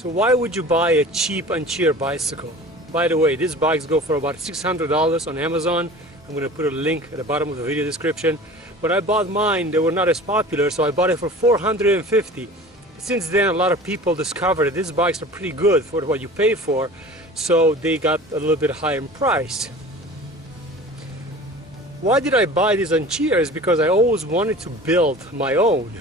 So why would you buy a cheap ANCHEER bicycle? By the way, these bikes go for about $600 on Amazon. I'm going to put a link at the bottom of the video description. When I bought mine, they were not as popular, so I bought it for $450. Since then, a lot of people discovered that these bikes are pretty good for what you pay for, so they got a little bit higher in price. Why did I buy these ANCHEERs? Because I always wanted to build my own.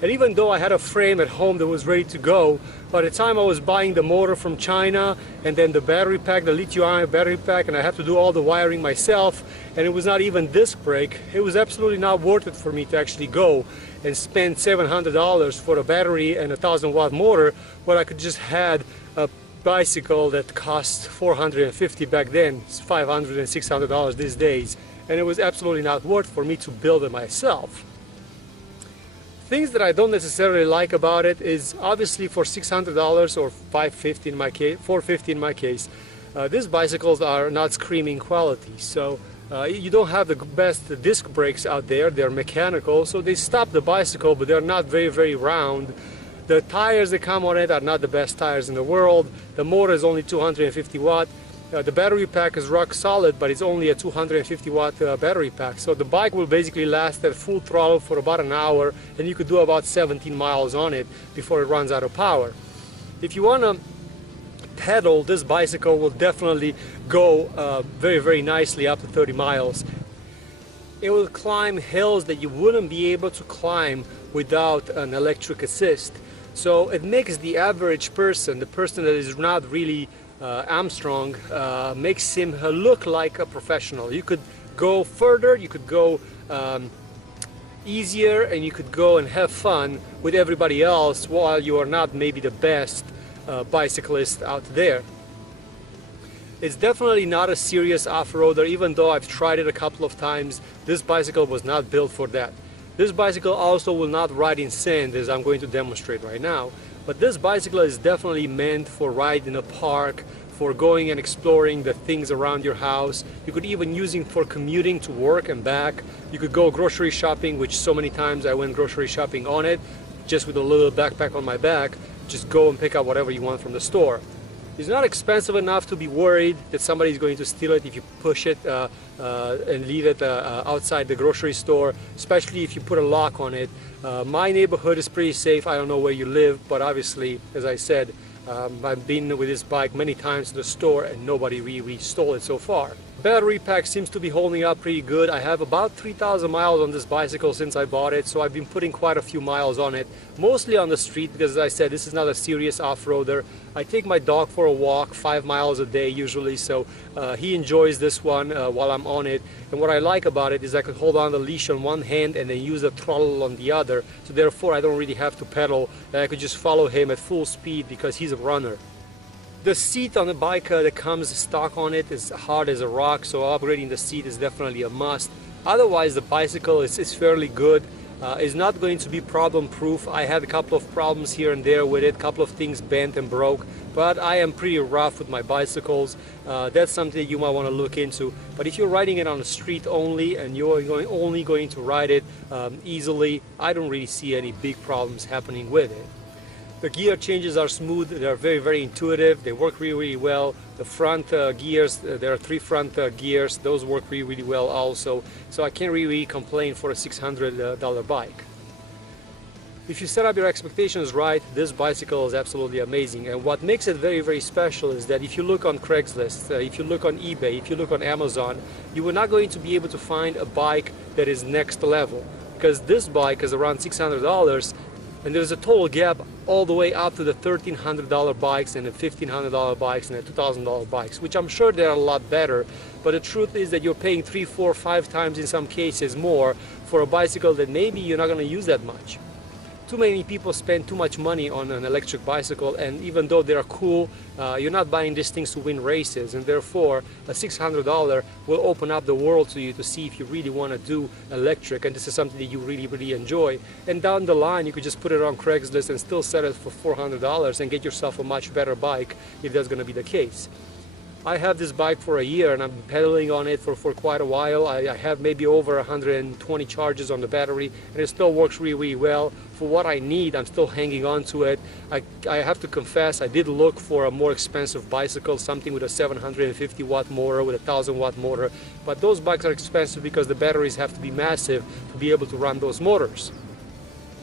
And even though I had a frame at home that was ready to go, by the time I was buying the motor from China and then the battery pack, the lithium-ion battery pack, and I had to do all the wiring myself, and it was not even disc brake, it was absolutely not worth it for me to actually go and spend $700 for a battery and a 1,000-watt motor, when I could just had a bicycle that cost $450 back then. It's $500 and $600 these days, and it was absolutely not worth for me to build it myself. Things that I don't necessarily like about it is, obviously, for $600 or $550 in my case, $450 in my case, these bicycles are not screaming quality. So you don't have the best disc brakes out there. They're mechanical, so they stop the bicycle, but they're not very round. The tires that come on it are not the best tires in the world. The motor is only 250 watt. The battery pack is rock solid, but it's only a 250 watt battery pack. So the bike will basically last at full throttle for about an hour, and you could do about 17 miles on it before it runs out of power. If you want to pedal, this bicycle will definitely go very nicely up to 30 miles. It will climb hills that you wouldn't be able to climb without an electric assist. So it makes the average person, the person that is not really Armstrong, makes him look like a professional. You could go further, you could go easier, and you could go and have fun with everybody else while you are not maybe the best bicyclist out there. It's definitely not a serious off-roader. Even though I've tried it a couple of times, this bicycle was not built for that. This bicycle also will not ride in sand, as I'm going to demonstrate right now. But this bicycle is definitely meant for ride in a park, for going and exploring the things around your house. You could even use it for commuting to work and back. You could go grocery shopping, which so many times I went grocery shopping on it, just with a little backpack on my back. Just go and pick up whatever you want from the store. It's not expensive enough to be worried that somebody is going to steal it if you push it and leave it outside the grocery store, especially if you put a lock on it. My neighborhood is pretty safe. I don't know where you live, but obviously, as I said, I've been with this bike many times to the store and nobody really stole it so far. Battery pack seems to be holding up pretty good. I have about 3,000 miles on this bicycle since I bought it, so I've been putting quite a few miles on it, mostly on the street, because as I said, this is not a serious off-roader. I take my dog for a walk 5 miles a day usually, so he enjoys this one while I'm on it. And what I like about it is I could hold on the leash on one hand and then use the throttle on the other, so therefore I don't really have to pedal, and I could just follow him at full speed because he's a runner. The seat on the bike that comes stock on it is hard as a rock, so upgrading the seat is definitely a must. Otherwise, the bicycle is fairly good. It's not going to be problem proof. I had a couple of problems here and there with it, a couple of things bent and broke, but I am pretty rough with my bicycles. That's something that you might want to look into. But if you're riding it on the street only and you're only going to ride it easily, I don't really see any big problems happening with it. The gear changes are smooth, they're very intuitive, they work really well. The front gears, there are 3 front gears, those work really well also. So I can't really complain for a $600 bike. If you set up your expectations right, this bicycle is absolutely amazing. And what makes it very special is that if you look on Craigslist, if you look on eBay, if you look on Amazon, you are not going to be able to find a bike that is next level. Because this bike is around $600, and there's a total gap all the way up to the $1,300 bikes and the $1,500 bikes and the $2,000 bikes, which I'm sure they're a lot better. But the truth is that you're paying 3, 4, 5 times in some cases more for a bicycle that maybe you're not going to use that much. Too many people spend too much money on an electric bicycle, and even though they're cool, you're not buying these things to win races, and therefore a $600 will open up the world to you to see if you really want to do electric, and this is something that you really enjoy. And down the line you could just put it on Craigslist and still sell it for $400 and get yourself a much better bike if that's going to be the case. I have this bike for a year and I'm pedaling on it for quite a while. I have maybe over 120 charges on the battery and it still works really, really well. For what I need, I'm still hanging on to it. I have to confess, I did look for a more expensive bicycle, something with a 750 watt motor, with a 1000 watt motor, but those bikes are expensive because the batteries have to be massive to be able to run those motors.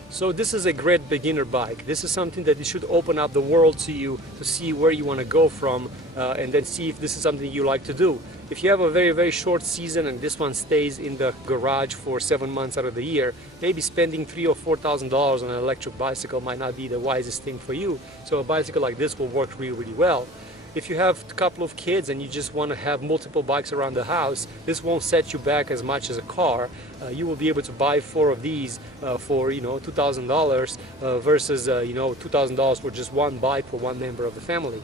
So this is a great beginner bike. This is something that should open up the world to you to see where you want to go from and then see if this is something you like to do. If you have a very, very short season and this one stays in the garage for 7 months out of the year, maybe spending $3,000 or $4,000 on an electric bicycle might not be the wisest thing for you. So a bicycle like this will work really, really well. If you have a couple of kids and you just want to have multiple bikes around the house, this won't set you back as much as a car. You will be able to buy 4 of these for $2,000 versus $2,000 for just one bike for one member of the family.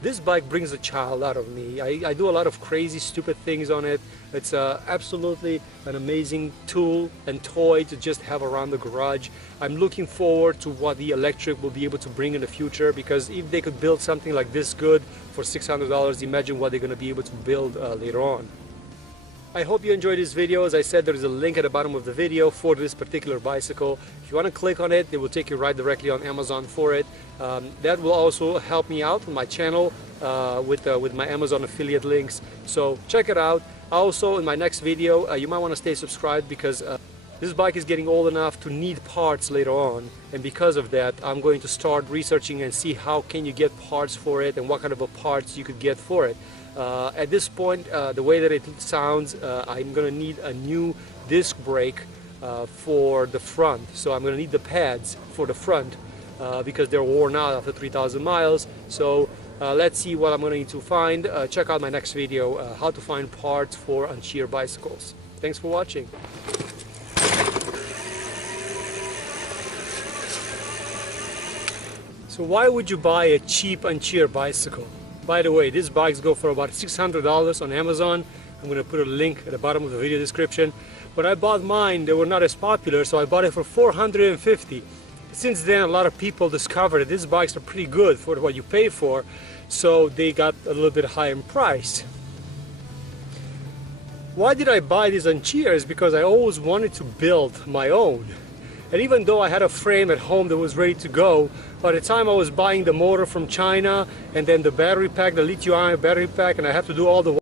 This bike brings a child out of me. I do a lot of crazy, stupid things on it. It's absolutely an amazing tool and toy to just have around the garage. I'm looking forward to what the electric will be able to bring in the future, because if they could build something like this good for $600, imagine what they're going to be able to build later on. I hope you enjoyed this video. As I said, there is a link at the bottom of the video for this particular bicycle. If you want to click on it, it will take you right directly on Amazon for it. That will also help me out on my channel with my Amazon affiliate links. So check it out. Also, in my next video, you might want to stay subscribed, because this bike is getting old enough to need parts later on, and because of that, I'm going to start researching and see how can you get parts for it and what kind of parts you could get for it. At this point, the way that it sounds, I'm going to need a new disc brake for the front. So I'm going to need the pads for the front because they're worn out after 3,000 miles. So let's see what I'm going to need to find. Check out my next video, how to find parts for ANCHEER bicycles. Thanks for watching. So why would you buy a cheap ANCHEER bicycle? By the way, these bikes go for about $600 on Amazon. I'm going to put a link at the bottom of the video description. When I bought mine, they were not as popular, so I bought it for $450. Since then, a lot of people discovered that these bikes are pretty good for what you pay for, so they got a little bit higher in price. Why did I buy these ANCHEERs? Because I always wanted to build my own. And even though I had a frame at home that was ready to go, by the time I was buying the motor from China and then the battery pack, the lithium-ion battery pack, and I had to do all the